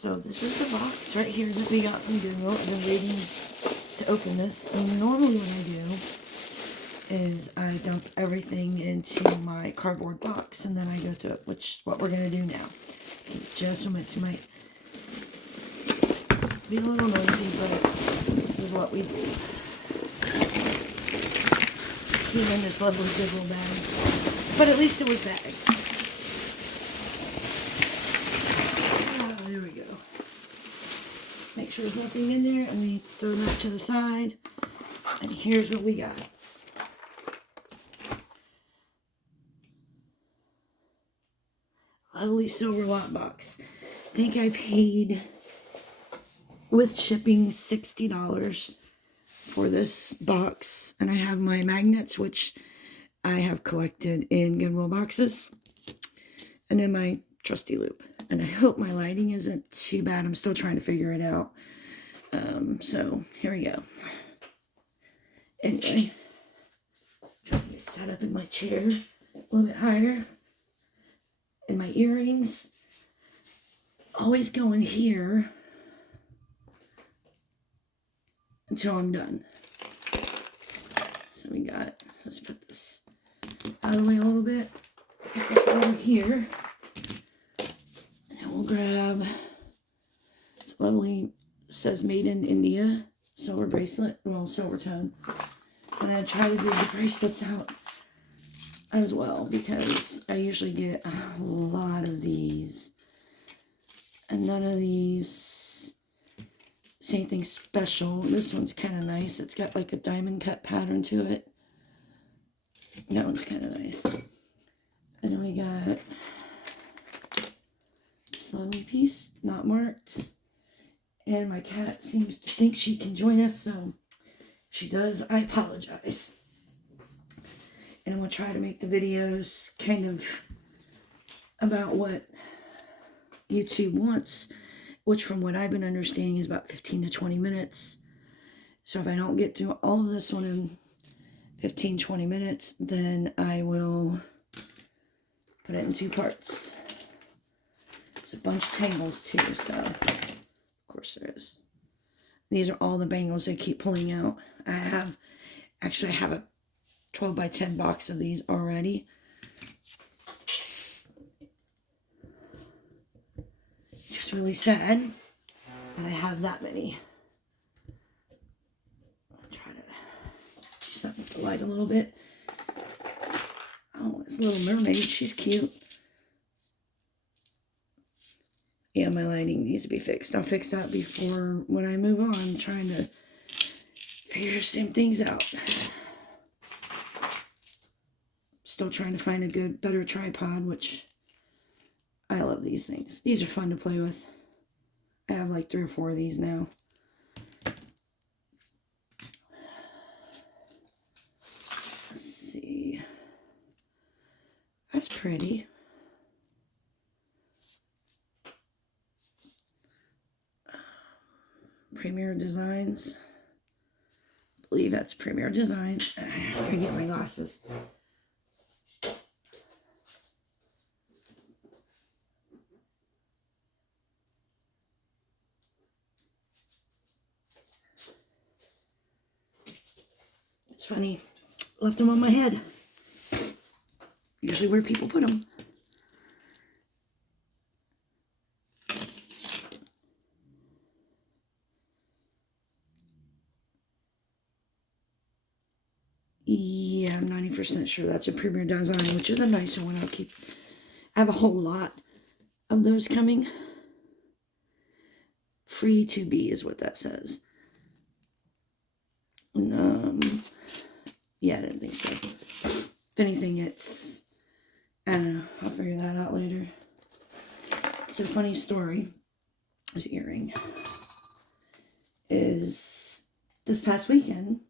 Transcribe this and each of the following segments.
So this is the box right here that we got from Goodwill. I've been waiting to open this. And normally what I do is I dump everything into my cardboard box and then I go to it, which is what we're going to do now. Just so much might be a little noisy, but this is what we do. Came in this lovely Goodwill bag, but at least it was bagged. Oh, there we go. Make sure there's nothing in there, and we throw that to the side. And here's what we got. Lovely silver lot box. I think I paid, with shipping, $60 for this box. And I have my magnets, which I have collected in Goodwill boxes. And then my trusty loop. And I hope my lighting isn't too bad. I'm still trying to figure it out. So here we go. Anyway, trying to get set up in my chair a little bit higher. And my earrings always go in here until I'm done. So we got, let's put this out of the way a little bit. Put this over here. And then we'll grab this lovely, says made in India silver bracelet, well, Silvertone. And I try to dig the bracelets out as well because I usually get a lot of these. And none of these say anything special. This one's kind of nice. It's got like a diamond cut pattern to it. That one's kind of nice. And then we got this lovely piece, not marked. And my cat seems to think she can join us, so if she does, I apologize. And I'm going to try to make the videos kind of about what YouTube wants, which from what I've been understanding is about 15 to 20 minutes. So if I don't get through all of this one in 15, 20 minutes, then I will put it in 2 parts. There's a bunch of tangles too, so of course there is. These are all the bangles I keep pulling out. I have a 12 by 10 box of these already. Just really sad that I have that many. I'll try to do something with the light a little bit. Oh, it's a little mermaid. She's cute. Yeah, my lighting needs to be fixed. I'll fix that before when I move on. I'm trying to figure some things out. Still trying to find a better tripod, which I love these things. These are fun to play with. I have like 3 or 4 of these now. Let's see. That's pretty. Premier Designs. I believe that's Premier Designs. I get my glasses. It's funny. Left them on my head. Usually where people put them. Yeah, I'm 90% sure that's a Premier Design, which is a nicer one. I have a whole lot of those coming. Free to be is what that says. And, yeah, I didn't think so. If anything, it's, I don't know. I'll figure that out later. So, funny story. This earring is this past weekend.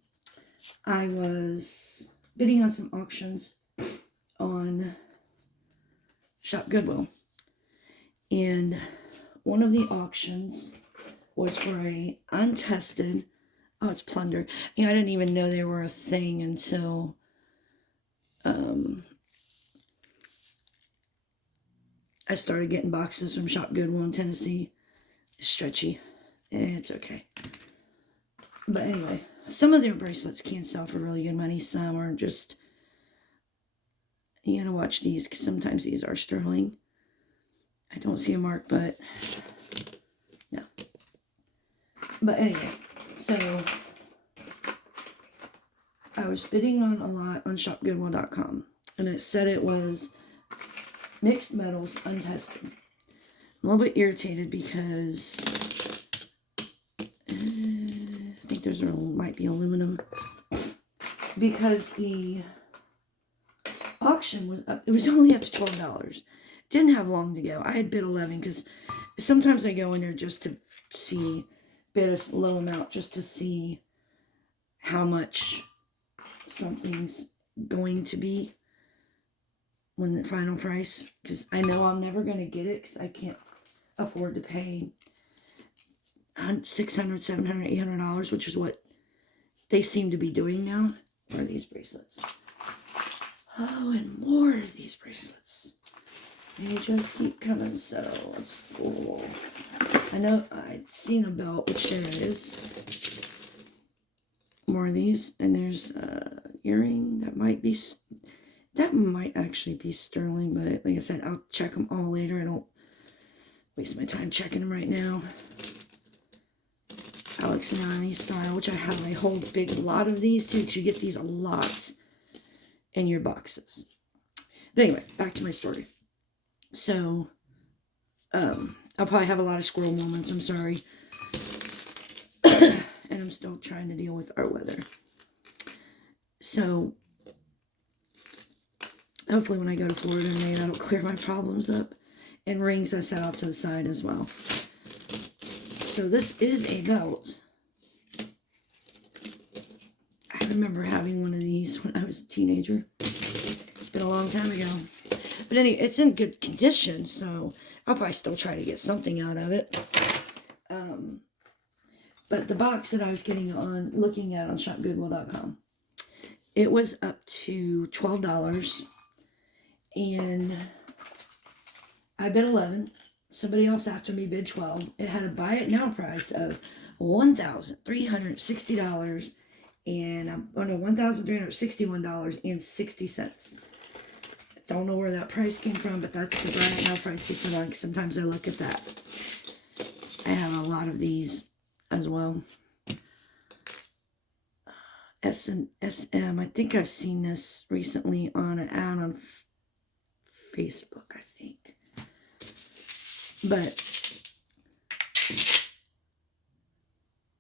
I was bidding on some auctions on Shop Goodwill. And one of the auctions was for a untested, oh, it's plunder. Yeah, I didn't even know they were a thing until I started getting boxes from Shop Goodwill in Tennessee. stretchy. It's okay. But anyway, some of their bracelets can sell for really good money. Some are just, you gotta watch these because sometimes these are sterling. I don't see a mark, but no. But anyway, so I was bidding on a lot on shopgoodwill.com, and it said it was mixed metals untested. I'm a little bit irritated because I think those might be aluminum, because the auction was up. It was only up to $12. Didn't have long to go. I had bid 11 because sometimes I go in there just to see, bid a low amount just to see how much something's going to be when the final price, because I know I'm never going to get it because I can't afford to pay $600, $700, $800, which is what they seem to be doing now. What are these bracelets? Oh, and more of these bracelets. They just keep coming, so let's go. I know I'd seen a belt, which there is. More of these, and there's earring that might actually be sterling, but like I said, I'll check them all later. I don't waste my time checking them right now. Alex and Annie style, which I have a whole big lot of these too, because you get these a lot in your boxes. But anyway, back to my story. So, I'll probably have a lot of squirrel moments, I'm sorry. And I'm still trying to deal with our weather. So, hopefully when I go to Florida in May, that'll clear my problems up. And rings I set off to the side as well. So this is a belt. I remember having one of these when I was a teenager. It's been a long time ago. But anyway, it's in good condition, so I'll probably still try to get something out of it. But the box that I was looking at on shopgoodwill.com, it was up to $12, and I bid 11. Somebody else after me bid 12. It had a buy it now price of $1,360 and $1,361.60. Don't know where that price came from, but that's the buy it now price you put on. Sometimes I look at that. I have a lot of these as well. S&SM. I think I've seen this recently on an ad on Facebook, I think. But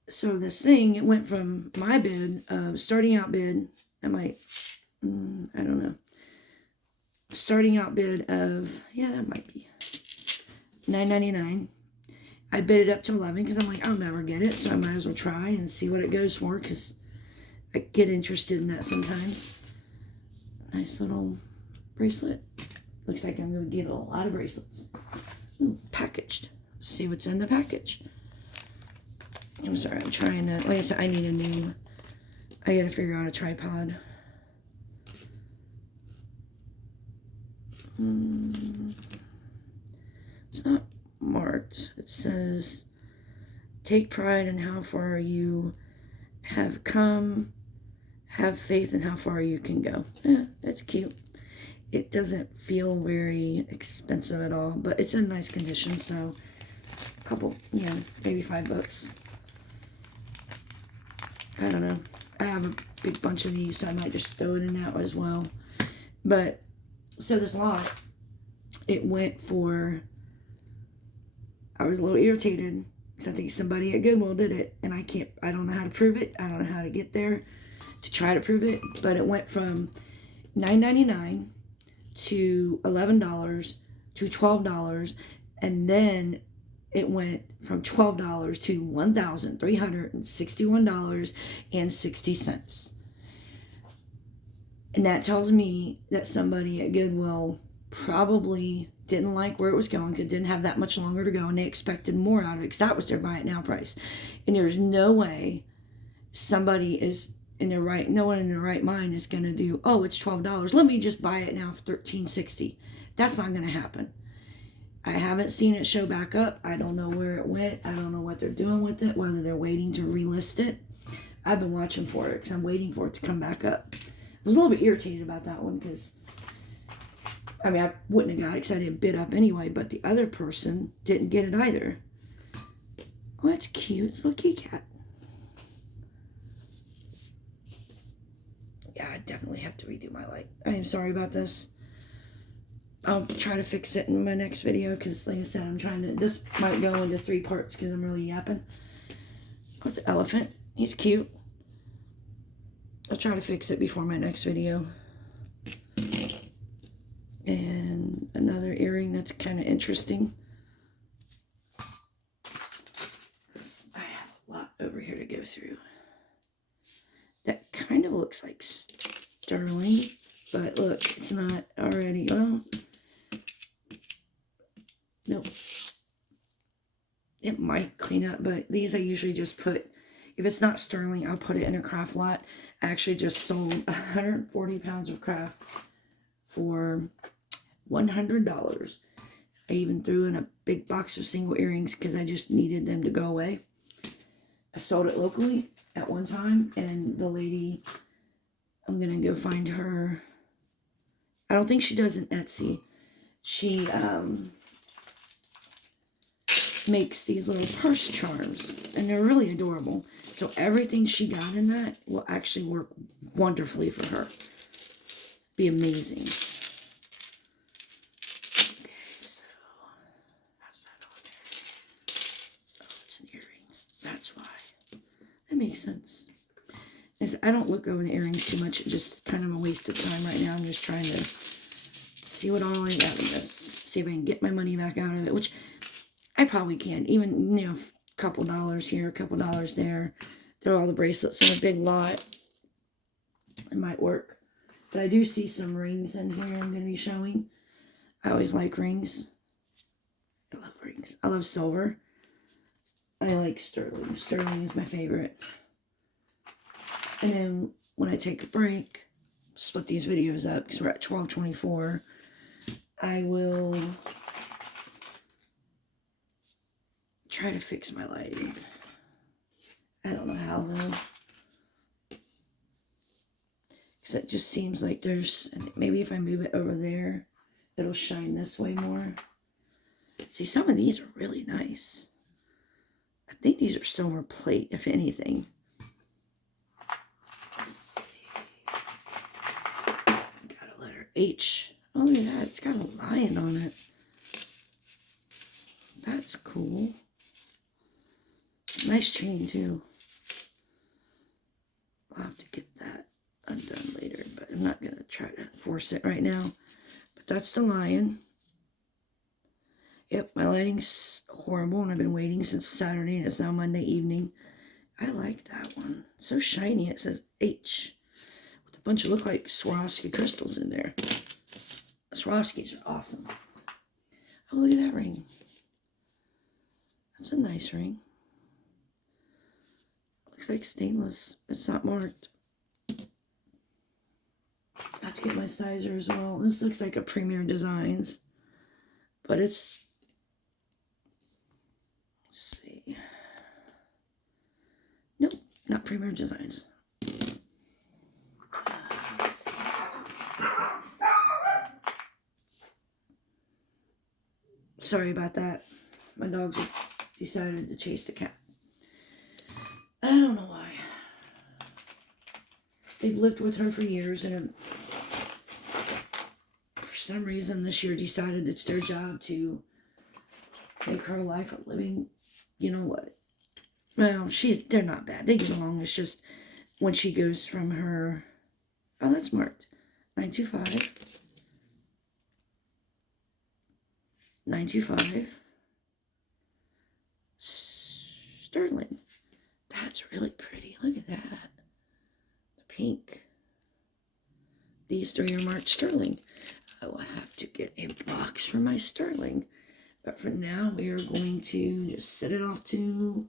so this thing, it went from my bid of starting out bid, I don't know. Starting out bid of, yeah, that might be $9.99. I bid it up to 11 because I'm like, I'll never get it, so I might as well try and see what it goes for, because I get interested in that sometimes. Nice little bracelet. Looks like I'm going to get a lot of bracelets. Ooh, packaged. Let's see what's in the package. I'm sorry, I'm trying to, like I said, I gotta figure out a tripod. It's not marked. It says, take pride in how far you have come, have faith in how far you can go. Yeah, that's cute. It doesn't feel very expensive at all, but it's in nice condition, so a couple, maybe $5. I don't know. I have a big bunch of these, so I might just throw it in that as well. But, so this lot, it went for, I was a little irritated, because I think somebody at Goodwill did it, and I don't know how to prove it. I don't know how to get there to try to prove it, but it went from $9.99 to $11 to $12, and then it went from $12 to $1,361.60. And that tells me that somebody at Goodwill probably didn't like where it was going, because it didn't have that much longer to go, and they expected more out of it, because that was their buy it now price. And there's no way somebody is no one in their right mind is going to do, oh, it's $12. Let me just buy it now for $13.60. That's not going to happen. I haven't seen it show back up. I don't know where it went. I don't know what they're doing with it, whether they're waiting to relist it. I've been watching for it because I'm waiting for it to come back up. I was a little bit irritated about that one because, I mean, I wouldn't have got it because I didn't bid up anyway, but the other person didn't get it either. Oh, that's cute. It's a little kitty cat. Yeah, I definitely have to redo my light. I am sorry about this. I'll try to fix it in my next video because, like I said, I'm trying to... This might go into 3 parts because I'm really yapping. Oh, it's an elephant. He's cute. I'll try to fix it before my next video. And another earring that's kind of interesting. I have a lot over here to go through. That kind of looks like sterling, but look, it's not already. Well, nope. It might clean up, but these I usually just put, if it's not sterling, I'll put it in a craft lot. I actually just sold 140 pounds of craft for $100. I even threw in a big box of single earrings because I just needed them to go away. I sold it locally at one time, and the lady, I'm going to go find her. I don't think she does an Etsy. She makes these little purse charms, and they're really adorable. So everything she got in that will actually work wonderfully for her. Be amazing. Okay, so how's that on there? Oh, it's an earring. That's why. That makes sense. I don't look over the earrings too much. It's just kind of a waste of time right now. I'm just trying to see what all I got in this. See if I can get my money back out of it, which I probably can. Even, you know, a couple dollars here, a couple dollars there. Throw all the bracelets in a big lot. It might work. But I do see some rings in here I'm going to be showing. I always like rings. I love rings. I love silver. I like sterling. Sterling is my favorite. And then when I take a break, split these videos up because we're at 12:24. I will try to fix my lighting. I don't know how though. Because it just seems like there's, maybe if I move it over there, it'll shine this way more. See, some of these are really nice. I think these are silver plate, if anything. Let's see. Got a letter H. Oh, look at that. It's got a lion on it. That's cool. It's a nice chain, too. I'll have to get that undone later, but I'm not going to try to force it right now. But that's the lion. Yep, my lighting's horrible, and I've been waiting since Saturday, and it's now Monday evening. I like that one. So shiny. It says H. With a bunch of look like Swarovski crystals in there. Swarovskis are awesome. Oh, look at that ring. That's a nice ring. Looks like stainless. It's not marked. I have to get my sizer as well. This looks like a Premier Designs. But it's... Let's see. Nope, not Premier Designs. Sorry about that. My dogs decided to chase the cat. I don't know why. They've lived with her for years, and for some reason this year decided it's their job to make her life a living, you know what. Well, they're not bad. They get along. It's just when she goes from her, oh, that's marked. 925. 925. Sterling. That's really pretty. Look at that. The pink. These 3 are marked sterling. I will have to get a box for my sterling. But for now, we are going to just set it off to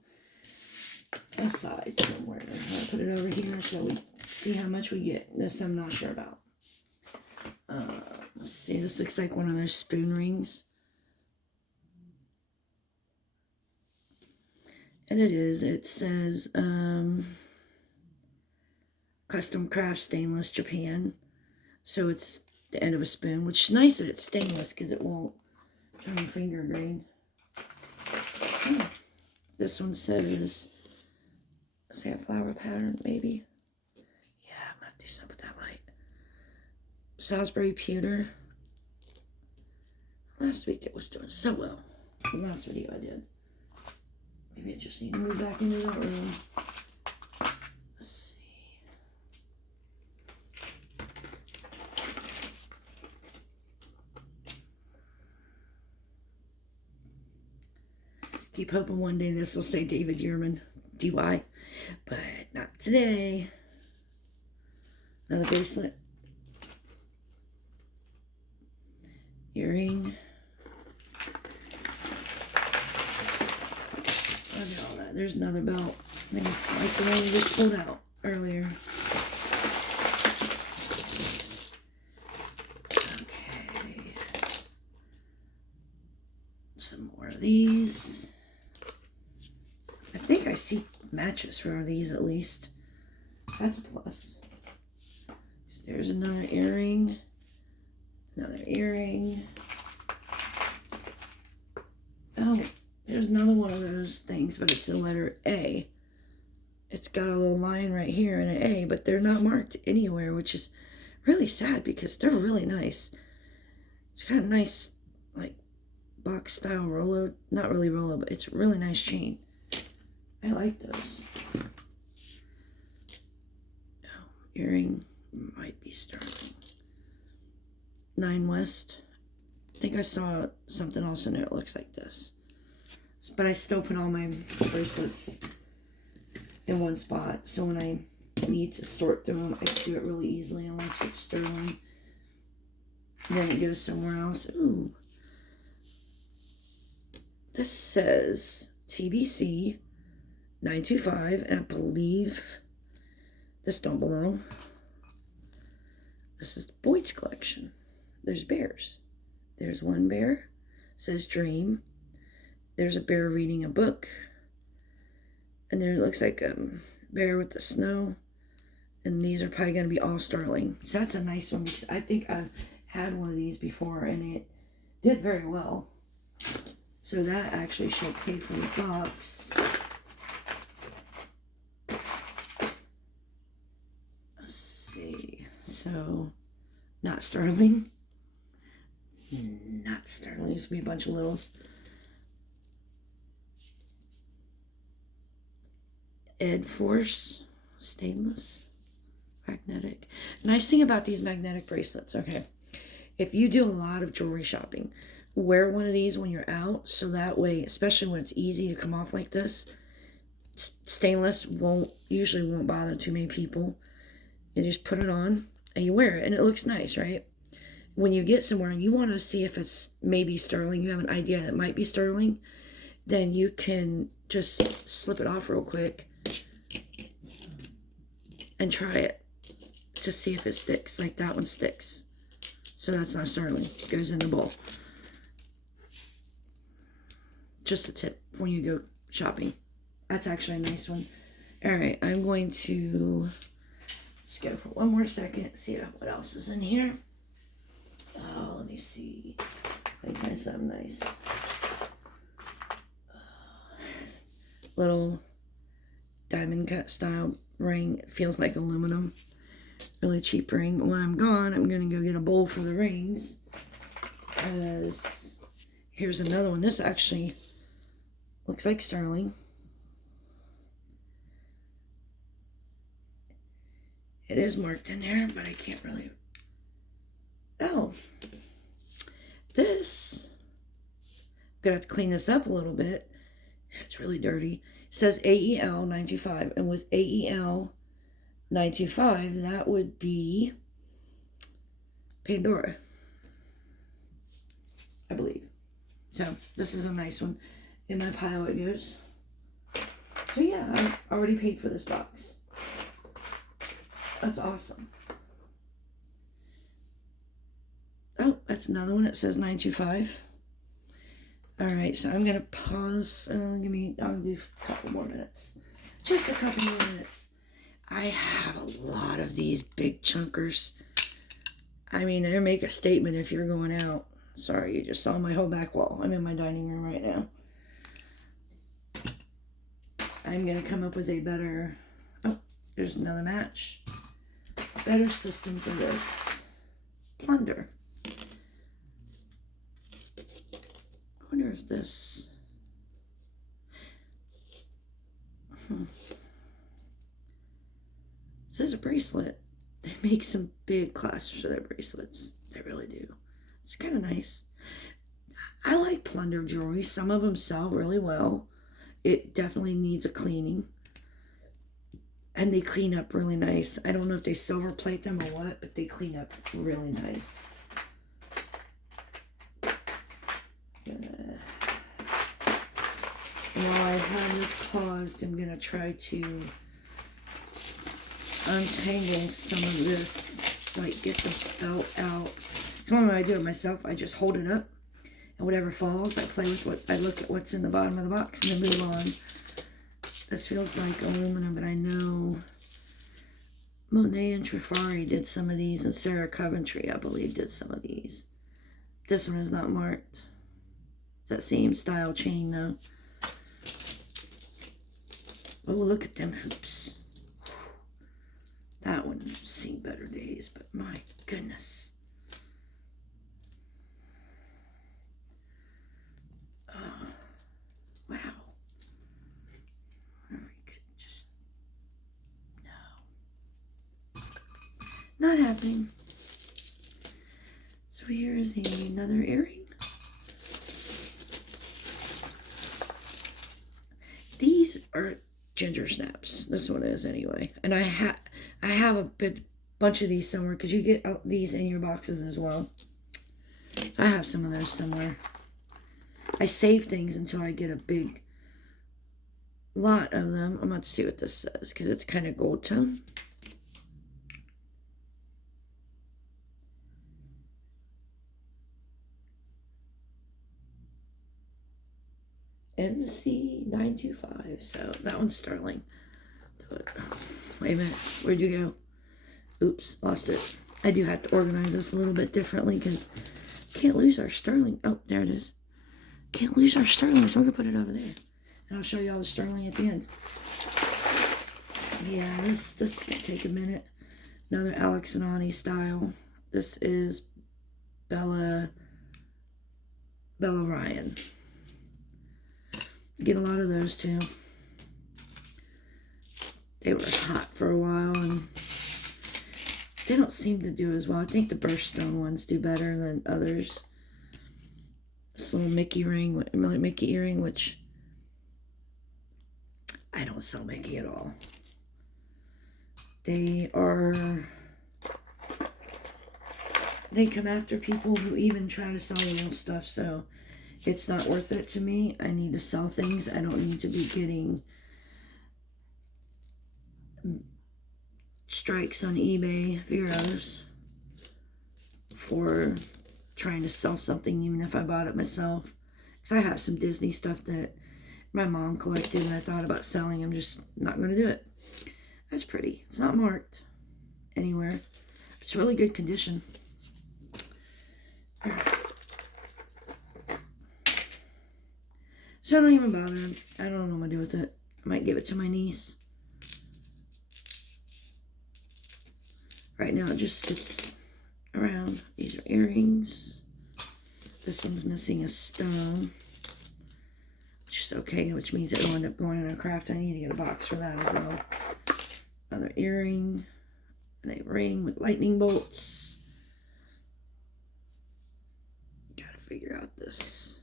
a side somewhere. I'll put it over here so we see how much we get. This I'm not sure about. Let's see. This looks like one of those spoon rings. And it is. It says custom craft stainless Japan. So it's the end of a spoon, which is nice that it's stainless because it won't turn finger green. Oh, this one says, say a flower pattern, maybe. Yeah, I'm going to do something with that light. Salisbury pewter. Last week it was doing so well. The last video I did. Maybe I just need to move back into that room. Let's see. Keep hoping one day this will say David Yearman, DY, but not today. Another bracelet. Earring. Look at all that. There's another belt. I think it's like the one we just pulled out earlier. Okay. Some more of these. I think I see matches for these at least. That's a plus. There's another earring. Another earring. Oh, there's another one of those things, but it's the letter A. It's got a little line right here and an A, but they're not marked anywhere, which is really sad because they're really nice. It's got a nice, like, box style Rolo. Not really Rolo, but it's a really nice chain. I like those. Oh, earring might be sterling. 9 West. I think I saw something else in there that looks like this. But I still put all my bracelets in one spot. So when I need to sort through them, I can do it really easily unless it's sterling. Then it goes somewhere else. Ooh. This says TBC 925. And I believe this don't belong. This is Boyd's collection. There's bears. There's one bear. It says dream. There's a bear reading a book. And there looks like a bear with the snow. And these are probably going to be all sterling. So that's a nice one because I think I've had one of these before and it did very well. So that actually should pay for the box. Let's see. So, not sterling. Not sterling. Used to be a bunch of littles. Ed Force. Stainless. Magnetic. Nice thing about these magnetic bracelets. Okay. If you do a lot of jewelry shopping, wear one of these when you're out. So that way, especially when it's easy to come off like this, stainless usually won't bother too many people. You just put it on and you wear it and it looks nice, right? When you get somewhere and you want to see if it's maybe sterling, you have an idea that it might be sterling, then you can just slip it off real quick and try it to see if it sticks. Like that one sticks. So that's not sterling. It goes in the bowl. Just a tip when you go shopping. That's actually a nice one. Alright, I'm going to let's go for one more second. See what else is in here. Oh, let me see. I find something nice. Little diamond cut style ring. It feels like aluminum. Really cheap ring. When I'm gone, I'm going to go get a bowl for the rings. Because here's another one. This actually looks like sterling. It is marked in there, but I can't really... Oh. This. I'm going to have to clean this up a little bit. It's really dirty. It says AEL 925. And with AEL 925, that would be Pandora, I believe. So, this is a nice one. In my pile it goes. So, yeah, I already paid for this box. That's awesome. Oh, that's another one. It says 925. Alright, so I'm gonna pause. I'll do a couple more minutes. Just a couple more minutes. I have a lot of these big chunkers. I mean, they make a statement if you're going out. Sorry, you just saw my whole back wall. I'm in my dining room right now. I'm gonna come up with a better... Oh, there's another match. Better system for this. Plunder. I wonder if this... This is a bracelet. They make some big clasps for their bracelets. They really do. It's kind of nice. I like plunder jewelry. Some of them sell really well. It definitely needs a cleaning. And they clean up really nice. I don't know if they silver plate them or what, but they clean up really nice. While I have this paused, I'm going to try to untangle some of this, like get the belt out. So when I do it myself, I just hold it up, and whatever falls, I play with what, I look at what's in the bottom of the box and then move on. This feels like aluminum, but I know Monet and Trifari did some of these, and Sarah Coventry, I believe, did some of these. This one is not marked. It's that same style chain, though. Oh, look at them hoops. That one's seen better days, but my goodness. Wow. Whatever you could just... No. Not happening. So here's another earring. These are ginger snaps. This one is anyway. And I have a bunch of these somewhere because you get these in your boxes as well. So I have some of those somewhere. I save things until I get a big lot of them. I'm about to see what this says because it's kind of gold tone. MC925. So that one's sterling. Wait a minute. Where'd you go? Oops, lost it. I do have to organize this a little bit differently because can't lose our sterling. Oh, there it is. Can't lose our sterling, so I'm going to put it over there. And I'll show you all the sterling at the end. Yeah, this is going to take a minute. Another Alex and Ani style. This is Bella Ryan. Get a lot of those too. They were hot for a while and they don't seem to do as well. I think the birthstone ones do better than others. This little Mickey earring, which I don't sell Mickey at all. They come after people who even try to sell real stuff, so it's not worth it to me. I need to sell things. I don't need to be getting strikes on eBay, Veros, for trying to sell something even if I bought it myself. Because I have some Disney stuff that my mom collected and I thought about selling. I'm just not going to do it. That's pretty. It's not marked anywhere. It's really good condition. So I don't even bother. I don't know what I'm going to do with it. I might give it to my niece. Right now it just sits around. These are earrings. This one's missing a stone. Which is okay, which means it'll end up going in a craft. I need to get a box for that as well. Another earring. And a ring with lightning bolts. Gotta figure out this.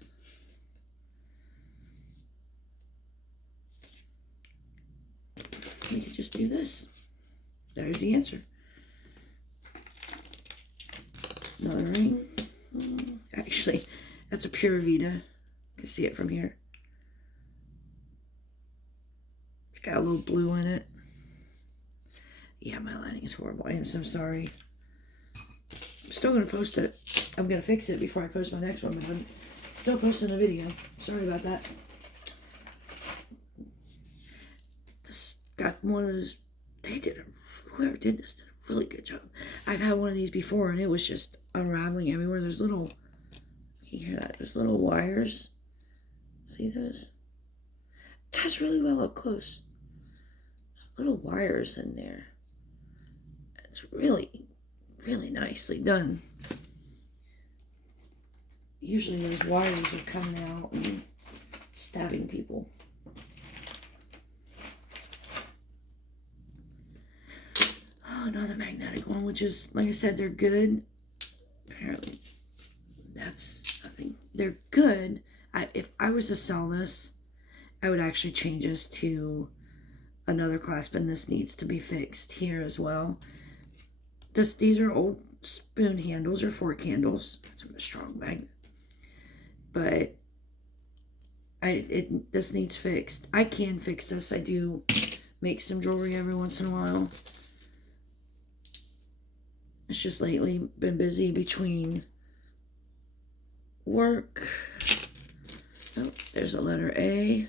We could just do this. There's the answer. Another ring. Actually, that's a Pura Vida. You can see it from here. It's got a little blue in it. Yeah, my lighting is horrible. I am so sorry. I'm still going to post it. I'm going to fix it before I post my next one, but I'm still posting a video. Sorry about that. Just got one of those. Whoever did this did a really good job. I've had one of these before, and it was just unraveling everywhere. There's little, you hear that? There's little wires. See those? It does really well up close. There's little wires in there. It's really, really nicely done. Usually those wires are coming out and stabbing people. Oh, another magnetic one, which is, like I said, they're good. Apparently, that's nothing. They're good. If I was to sell this, I would actually change this to another clasp, and this needs to be fixed here as well. These are old spoon handles or fork handles. It's a strong magnet. But this needs fixed. I can fix this. I do make some jewelry every once in a while. It's just lately been busy between work. Oh, there's a letter A.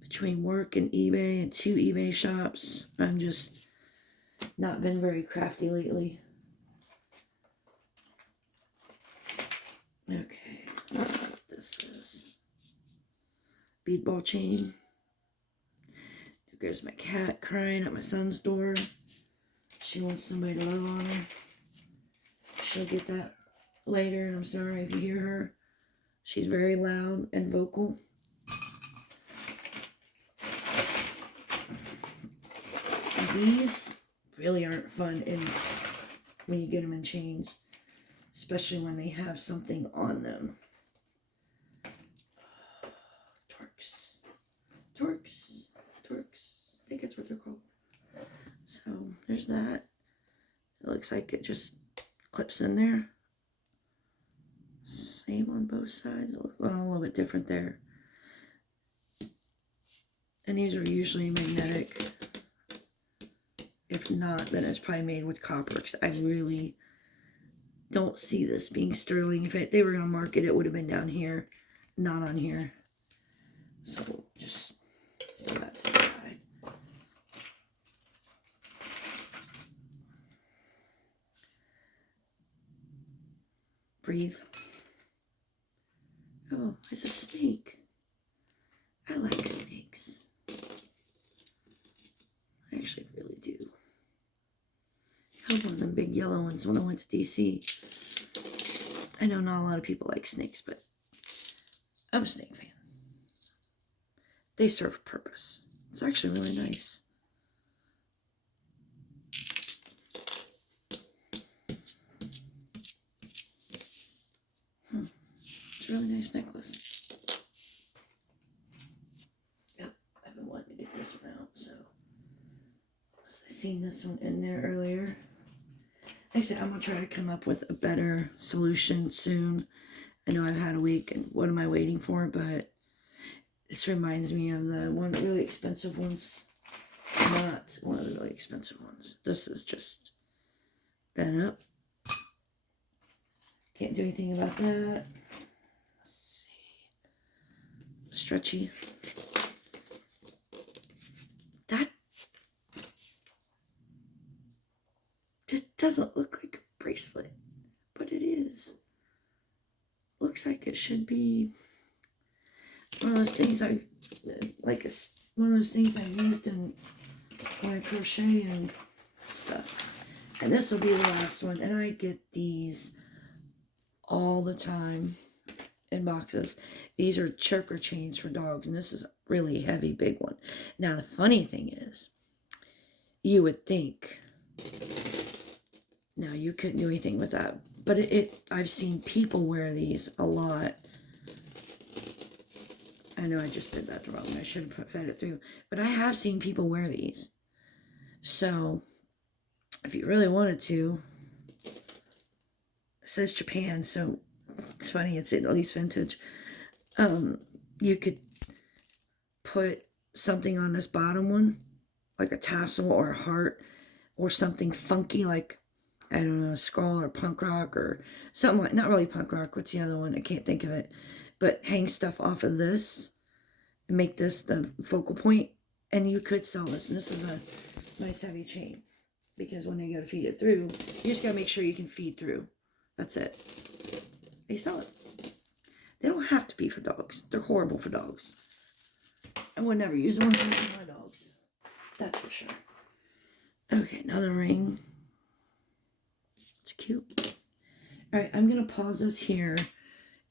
Between work and eBay and 2 eBay shops, I'm just not been very crafty lately. Okay, let's see what this is. Bead ball chain. There's my cat crying at my son's door. She wants somebody to love on her. She'll get that later, and I'm sorry if you hear her. She's very loud and vocal. These really aren't fun when you get them in chains, especially when they have something on them. Torques. I think that's what they're called. So there's that. It looks like it just clips in there. Same on both sides. It looks a little bit different there. And these are usually magnetic. If not, then it's probably made with copper, because I really don't see this being sterling. If they were going to market it, would have been down here, not on here. So we'll just do that to the side. Breathe. Oh, it's a snake. I like snakes. I actually really do. I had one of them big yellow ones when I went to DC. I know not a lot of people like snakes, but I'm a snake fan. They serve a purpose. It's actually really nice. It's a really nice necklace. Yep, I've been wanting to get this one out, so I seen this one in there earlier. Like I said, I'm going to try to come up with a better solution soon. I know I've had a week, and what am I waiting for? But this reminds me of the one really expensive ones. Not one of the really expensive ones. This is just bent up. Can't do anything about that. Let's see. Stretchy. It doesn't look like a bracelet, but it is. Looks like it should be one of those things one of those things I used in when I crochet and stuff. And this will be the last one, and I get these all the time in boxes. These are choker chains for dogs, and this is a really heavy, big one. Now, the funny thing is, you would think, now you couldn't do anything with that, but I've seen people wear these a lot. I know I just did that wrong. I should have fed it through, but I have seen people wear these. So if you really wanted to, it says Japan, so it's funny, it's at least vintage. You could put something on this bottom one, like a tassel or a heart, or something funky like I don't know, skull or punk rock or something like, not really punk rock. What's the other one? I can't think of it. But hang stuff off of this and make this the focal point. And you could sell this. And this is a nice heavy chain. Because when they go to feed it through, you just got to make sure you can feed through. That's it. They sell it. They don't have to be for dogs. They're horrible for dogs. I would never use one for my dogs. That's for sure. Okay, another ring. It's cute. Alright, I'm going to pause this here.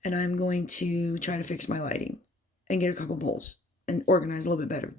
And I'm going to try to fix my lighting. And get a couple bowls. And organize a little bit better.